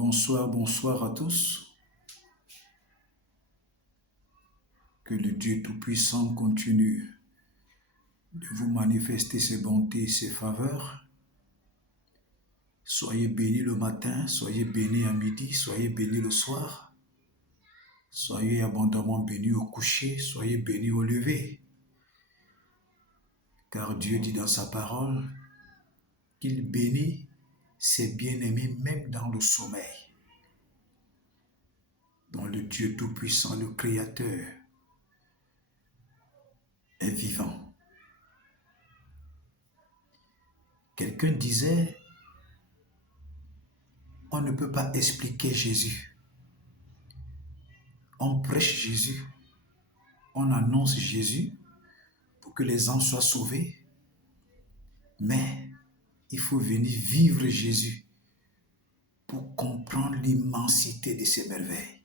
Bonsoir, bonsoir à tous. Que le Dieu Tout-Puissant continue de vous manifester ses bontés et ses faveurs. Soyez bénis le matin, soyez bénis à midi, soyez bénis le soir. Soyez abondamment bénis au coucher, soyez bénis au lever. Car Dieu dit dans sa parole qu'il bénit ses bien-aimés même dans le sommeil. Dont le Dieu Tout-Puissant, le Créateur, est vivant. Quelqu'un disait, on ne peut pas expliquer Jésus. On prêche Jésus, on annonce Jésus pour que les âmes soient sauvées, mais il faut venir vivre Jésus pour comprendre l'immensité de ses merveilles.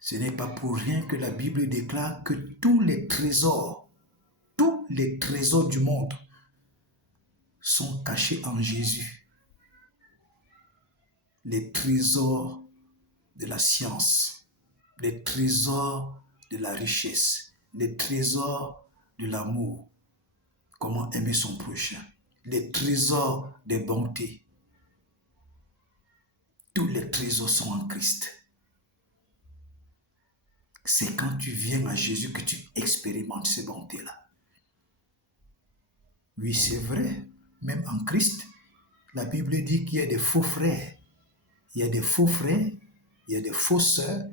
Ce n'est pas pour rien que la Bible déclare que tous les trésors du monde sont cachés en Jésus. Les trésors de la science, les trésors de la richesse, les trésors de l'amour, comment aimer son prochain, les trésors des bontés. Tous les trésors sont en Christ. C'est quand tu viens à Jésus que tu expérimentes ces bontés-là. Oui, c'est vrai, même en Christ, la Bible dit qu'il y a des faux frères. Il y a des faux frères, il y a des fausses sœurs,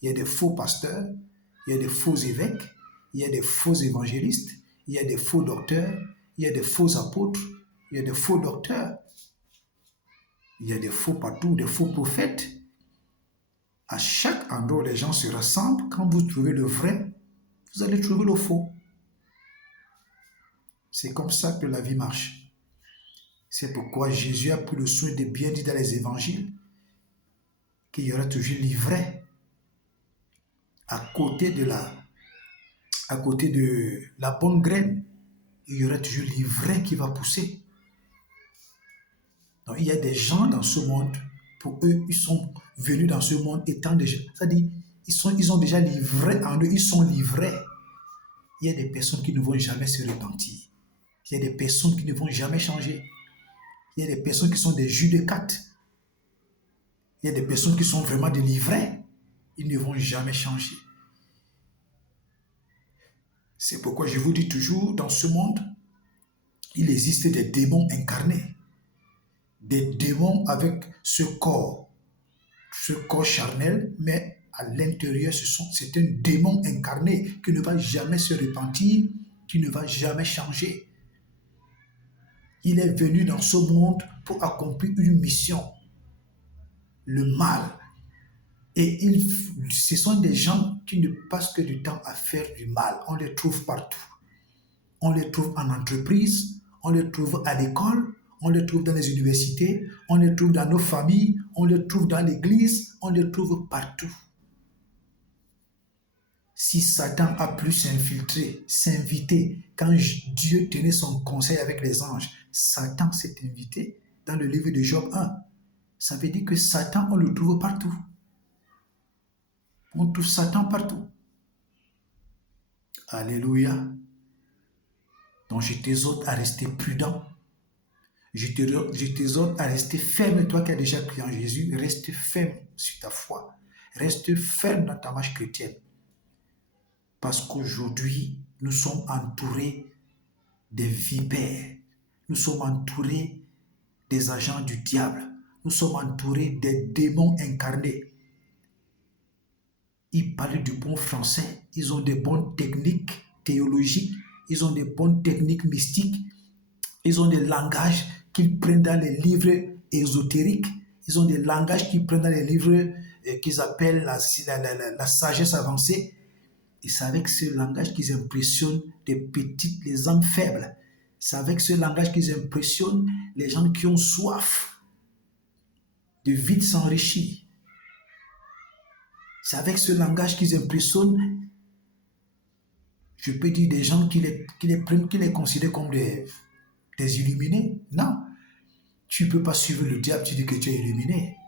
il y a des faux pasteurs, il y a des faux évêques, il y a des faux évangélistes, il y a des faux docteurs, il y a des faux apôtres, il y a des faux docteurs, il y a des faux partout, des faux prophètes. À chaque endroit où les gens se rassemblent, quand vous trouvez le vrai, vous allez trouver le faux. C'est comme ça que la vie marche. C'est pourquoi Jésus a pris le soin de bien dire dans les évangiles qu'il y aura toujours l'ivraie à côté de la bonne graine. Il y aura toujours l'ivraie qui va pousser. Donc il y a des gens dans ce monde, pour eux, ils sont venus dans ce monde étant déjà, c'est-à-dire ils ont déjà l'ivraie en eux, ils sont livrés. Il y a des personnes qui ne vont jamais se repentir. Il y a des personnes qui ne vont jamais changer. Il y a des personnes qui sont des judecates. Il y a des personnes qui sont vraiment des livrets. Ils ne vont jamais changer. C'est pourquoi je vous dis toujours, dans ce monde, il existe des démons incarnés. Des démons avec ce corps charnel, mais à l'intérieur, c'est un démon incarné qui ne va jamais se repentir, qui ne va jamais changer. Il est venu dans ce monde pour accomplir une mission, le mal. Et ce sont des gens qui ne passent que du temps à faire du mal. On les trouve partout. On les trouve en entreprise, on les trouve à l'école, on les trouve dans les universités, on les trouve dans nos familles, on les trouve dans l'église, on les trouve partout. Si Satan a pu s'inviter, quand Dieu tenait son conseil avec les anges, Satan s'est invité dans le livre de Job 1. Ça veut dire que Satan, on le trouve partout. On trouve Satan partout. Alléluia. Donc je t'exhorte à rester prudent. Je t'exhorte à rester ferme, toi qui as déjà cru en Jésus, reste ferme sur ta foi. Reste ferme dans ta marche chrétienne. Parce qu'aujourd'hui, nous sommes entourés des vipères. Nous sommes entourés des agents du diable. Nous sommes entourés des démons incarnés. Ils parlent du bon français. Ils ont des bonnes techniques théologiques. Ils ont des bonnes techniques mystiques. Ils ont des langages qu'ils prennent dans les livres ésotériques. Ils ont des langages qu'ils prennent dans les livres qu'ils appellent la sagesse avancée. Et c'est avec ce langage qu'ils impressionnent les âmes faibles. C'est avec ce langage qu'ils impressionnent les gens qui ont soif de vite s'enrichir. C'est avec ce langage qu'ils impressionnent, je peux dire, des gens qui les considèrent comme des illuminés. Non. Tu ne peux pas suivre le diable, tu dis que tu es illuminé.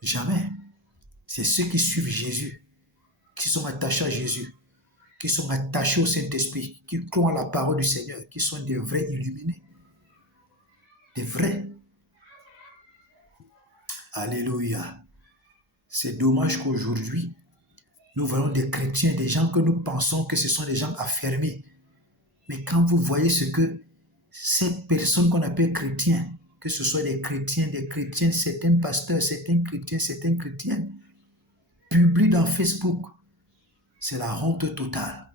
Jamais. C'est ceux qui suivent Jésus, qui sont attachés à Jésus, qui sont attachés au Saint-Esprit, qui croient à la parole du Seigneur, qui sont des vrais illuminés. Des vrais. Alléluia. C'est dommage qu'aujourd'hui, nous voyons des chrétiens, des gens que nous pensons que ce sont des gens affermis. Mais quand vous voyez ce que ces personnes qu'on appelle chrétiens, que ce soit des chrétiennes, certains pasteurs, certains chrétiens, publient dans Facebook, c'est la honte totale.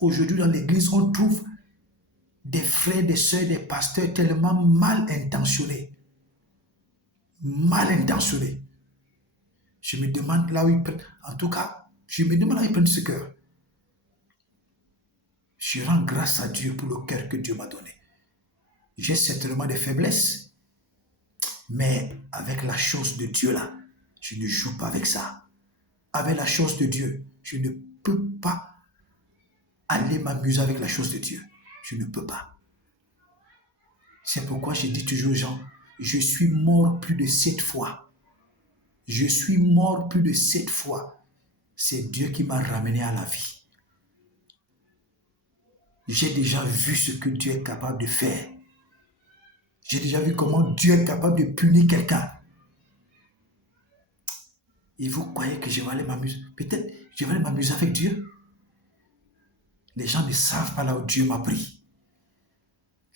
Aujourd'hui, dans l'église, on trouve des frères, des sœurs, des pasteurs tellement mal intentionnés. Mal intentionnés. Je me demande là où ils prennent, en tout cas, je me demande là où ils prennent ce cœur. Je rends grâce à Dieu pour le cœur que Dieu m'a donné. J'ai certainement des faiblesses, mais avec la chose de Dieu là, je ne joue pas avec ça. Avec la chose de Dieu, je ne peux pas aller m'amuser avec la chose de Dieu. Je ne peux pas. C'est pourquoi je dis toujours aux gens, je suis mort plus de 7 fois. Je suis mort plus de 7 fois. C'est Dieu qui m'a ramené à la vie. J'ai déjà vu ce que Dieu est capable de faire. J'ai déjà vu comment Dieu est capable de punir quelqu'un. Et vous croyez que je vais aller m'amuser? Peut-être je vais aller m'amuser avec Dieu. Les gens ne savent pas là où Dieu m'a pris.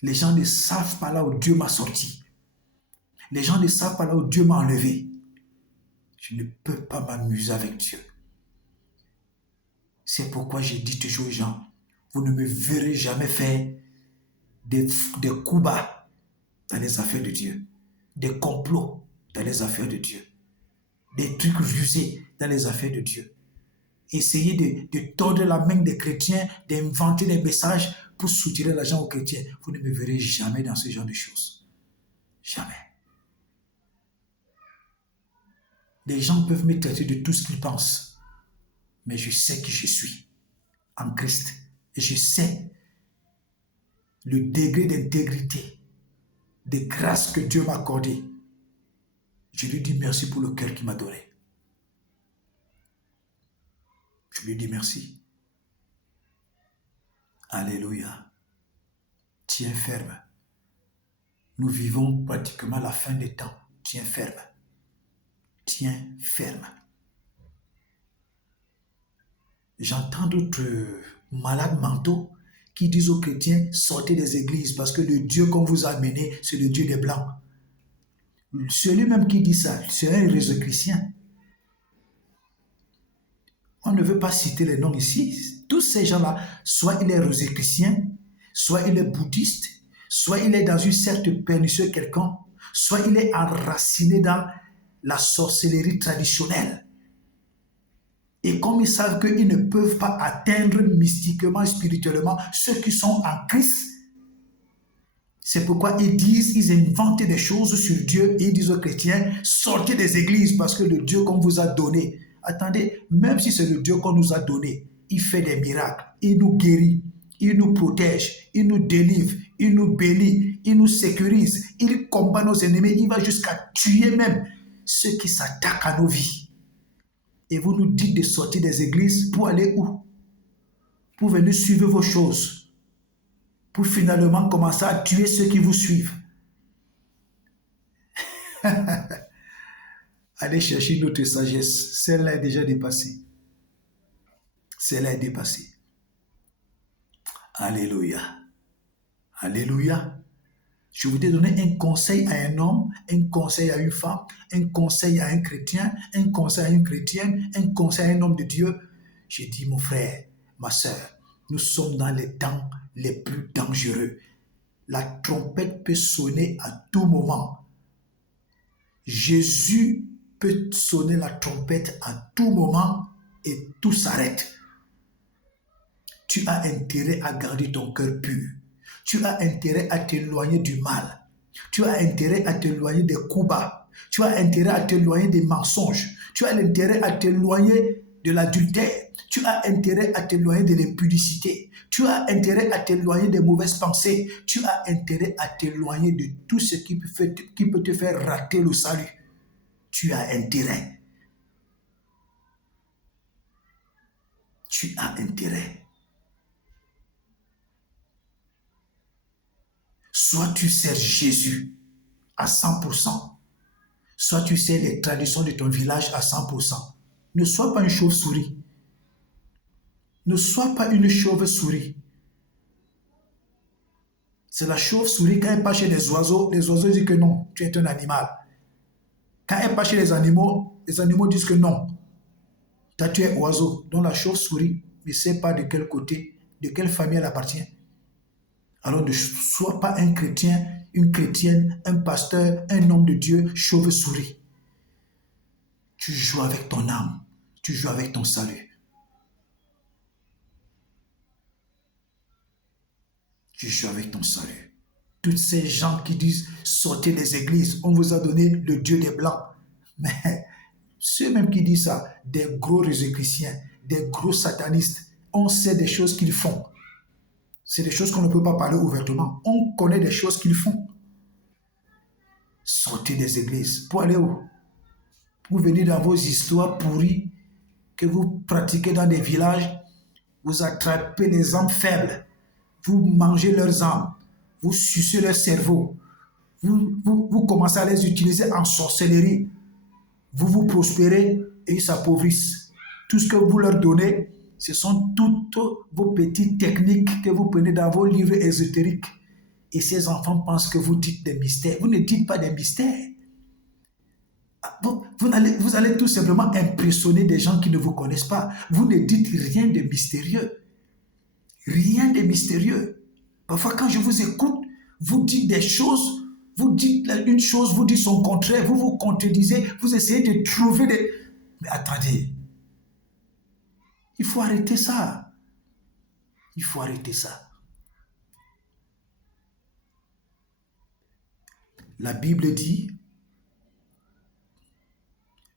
Les gens ne savent pas là où Dieu m'a sorti. Les gens ne savent pas là où Dieu m'a enlevé. Je ne peux pas m'amuser avec Dieu. C'est pourquoi je dis toujours aux gens, vous ne me verrez jamais faire des coups bas dans les affaires de Dieu, des complots dans les affaires de Dieu, des trucs rusés dans les affaires de Dieu. Essayez de tordre la main des chrétiens, d'inventer des messages pour soutirer l'argent aux chrétiens. Vous ne me verrez jamais dans ce genre de choses. Jamais. Les gens peuvent me traiter de tout ce qu'ils pensent, mais je sais qui je suis en Christ. Et je sais le degré d'intégrité, de grâce que Dieu m'a accordé. Je lui dis merci pour le cœur qu'il m'a donné. Je lui dis merci. Alléluia. Tiens ferme. Nous vivons pratiquement la fin des temps. Tiens ferme. Tiens ferme. J'entends d'autres malades mentaux qui disent aux chrétiens, sortez des églises parce que le Dieu qu'on vous a amené, c'est le Dieu des Blancs. Celui-même qui dit ça, c'est un réseau-chrétien. On ne veut pas citer les noms ici. Tous ces gens-là, soit il est réseau-chrétien, soit il est bouddhiste, soit il est dans une secte pernicieuse quelconque, soit il est enraciné dans la sorcellerie traditionnelle. Et comme ils savent qu'ils ne peuvent pas atteindre mystiquement, spirituellement, ceux qui sont en Christ, c'est pourquoi ils inventent des choses sur Dieu et ils disent aux chrétiens, sortez des églises parce que le Dieu qu'on vous a donné, attendez, même si c'est le Dieu qu'on nous a donné, il fait des miracles, il nous guérit, il nous protège, il nous délivre, il nous bénit, il nous sécurise, il combat nos ennemis, il va jusqu'à tuer même ceux qui s'attaquent à nos vies. Et vous nous dites de sortir des églises pour aller où? Pour venir suivre vos choses. Pour finalement commencer à tuer ceux qui vous suivent. Allez chercher notre sagesse. Celle-là est déjà dépassée. Celle-là est dépassée. Alléluia. Alléluia. Je voudrais donner un conseil à un homme, un conseil à une femme, un conseil à un chrétien, un conseil à une chrétienne, un conseil à un homme de Dieu. J'ai dit, mon frère, ma soeur, nous sommes dans les temps les plus dangereux. La trompette peut sonner à tout moment. Jésus peut sonner la trompette à tout moment et tout s'arrête. Tu as intérêt à garder ton cœur pur. Tu as intérêt à t'éloigner du mal. Tu as intérêt à t'éloigner des coups bas. Tu as intérêt à t'éloigner des mensonges. Tu as intérêt à t'éloigner de l'adultère. Tu as intérêt à t'éloigner de l'impudicité. Tu as intérêt à t'éloigner des mauvaises pensées. Tu as intérêt à t'éloigner de tout ce qui peut te faire rater le salut. Tu as intérêt. Tu as intérêt. Soit tu sers Jésus à 100%, soit tu sais les traditions de ton village à 100%. Ne sois pas une chauve-souris. Ne sois pas une chauve-souris. C'est la chauve-souris, quand elle passe chez les oiseaux disent que non, tu es un animal. Quand elle passe chez les animaux disent que non, toi tu es oiseau. Donc la chauve-souris ne sait pas de quel côté, de quelle famille elle appartient. Alors ne sois pas un chrétien, une chrétienne, un pasteur, un homme de Dieu, chauve-souris. Tu joues avec ton âme, tu joues avec ton salut. Tu joues avec ton salut. Tous ces gens qui disent sortez des églises, on vous a donné le Dieu des Blancs. Mais ceux même qui disent ça, des gros résécriciens, des gros satanistes, on sait des choses qu'ils font. C'est des choses qu'on ne peut pas parler ouvertement. On connaît des choses qu'ils font. Sortez des églises. Pour aller où? Pour venir dans vos histoires pourries que vous pratiquez dans des villages. Vous attrapez les âmes faibles. Vous mangez leurs âmes. Vous sucez leur cerveau. Vous commencez à les utiliser en sorcellerie. Vous prospérez et ils s'appauvrissent. Tout ce que vous leur donnez, ce sont toutes vos petites techniques que vous prenez dans vos livres ésotériques. Et ces enfants pensent que vous dites des mystères. Vous ne dites pas des mystères. Vous allez tout simplement impressionner des gens qui ne vous connaissent pas. Vous ne dites rien de mystérieux. Rien de mystérieux. Parfois, quand je vous écoute, vous dites des choses, vous dites une chose, vous dites son contraire, vous vous contredisez, vous essayez de trouver des... Mais attendez, il faut arrêter ça. Il faut arrêter ça. La Bible dit,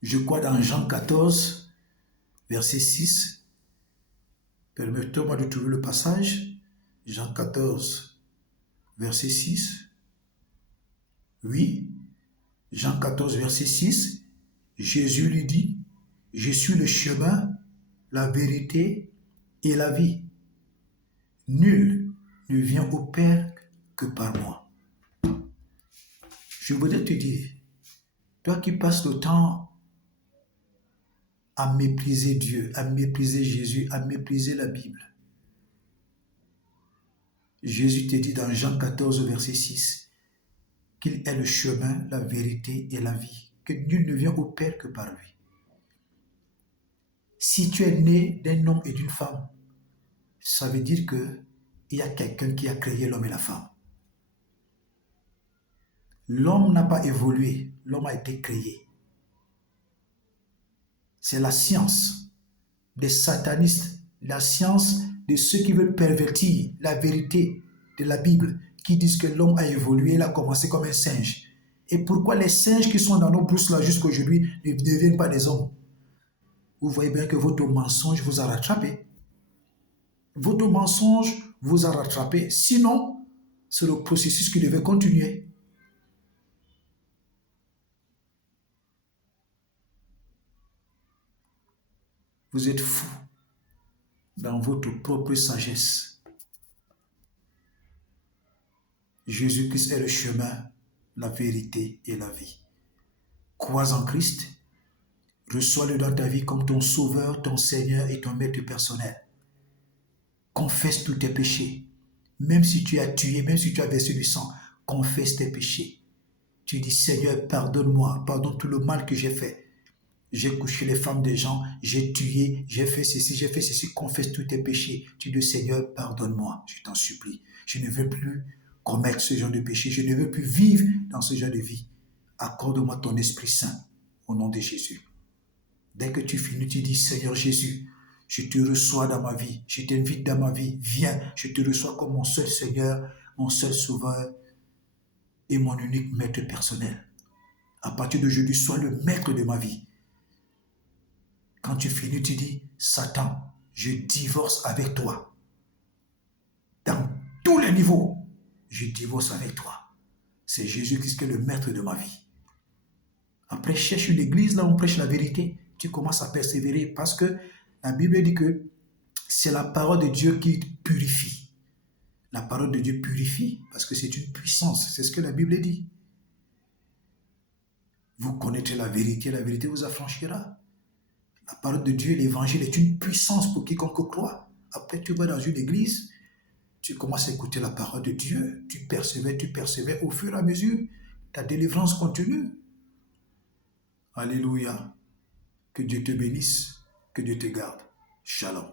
je crois dans Jean 14, verset 6, permettez-moi de trouver le passage, Jean 14, verset 6, oui, Jean 14, verset 6, Jésus lui dit, je suis le chemin, la vérité et la vie. Nul ne vient au Père que par moi. Je voudrais te dire, toi qui passes le temps à mépriser Dieu, à mépriser Jésus, à mépriser la Bible, Jésus te dit dans Jean 14, verset 6, qu'il est le chemin, la vérité et la vie, que nul ne vient au Père que par lui. Si tu es né d'un homme et d'une femme, ça veut dire qu'il y a quelqu'un qui a créé l'homme et la femme. L'homme n'a pas évolué, l'homme a été créé. C'est la science des satanistes, la science de ceux qui veulent pervertir la vérité de la Bible, qui disent que l'homme a évolué, il a commencé comme un singe. Et pourquoi les singes qui sont dans nos brousses là jusqu'à aujourd'hui ne deviennent pas des hommes? Vous voyez bien que votre mensonge vous a rattrapé. Votre mensonge vous a rattrapé. Sinon, c'est le processus qui devait continuer. Vous êtes fou dans votre propre sagesse. Jésus-Christ est le chemin, la vérité et la vie. Crois en Christ, reçois-le dans ta vie comme ton sauveur, ton Seigneur et ton maître personnel. Confesse tous tes péchés. Même si tu as tué, même si tu as versé du sang, confesse tes péchés. Tu dis, Seigneur, pardonne-moi, pardonne tout le mal que j'ai fait. J'ai couché les femmes des gens, j'ai tué, j'ai fait ceci, confesse tous tes péchés. Tu dis, Seigneur, pardonne-moi, je t'en supplie. Je ne veux plus commettre ce genre de péché, je ne veux plus vivre dans ce genre de vie. Accorde-moi ton Esprit Saint, au nom de Jésus. Dès que tu finis, tu dis, Seigneur Jésus, je te reçois dans ma vie, je t'invite dans ma vie, viens, je te reçois comme mon seul Seigneur, mon seul Sauveur et mon unique maître personnel. À partir d'aujourd'hui, sois le maître de ma vie. Quand tu finis, tu dis, Satan, je divorce avec toi. Dans tous les niveaux, je divorce avec toi. C'est Jésus-Christ qui est le maître de ma vie. Après, cherche une église, là on prêche la vérité. Tu commences à persévérer parce que la Bible dit que c'est la parole de Dieu qui purifie. La parole de Dieu purifie parce que c'est une puissance. C'est ce que la Bible dit. Vous connaîtrez la vérité vous affranchira. La parole de Dieu, l'évangile est une puissance pour quiconque croit. Après, tu vas dans une église, tu commences à écouter la parole de Dieu, tu persévères. Au fur et à mesure, ta délivrance continue. Alléluia. Que Dieu te bénisse, que Dieu te garde. Shalom.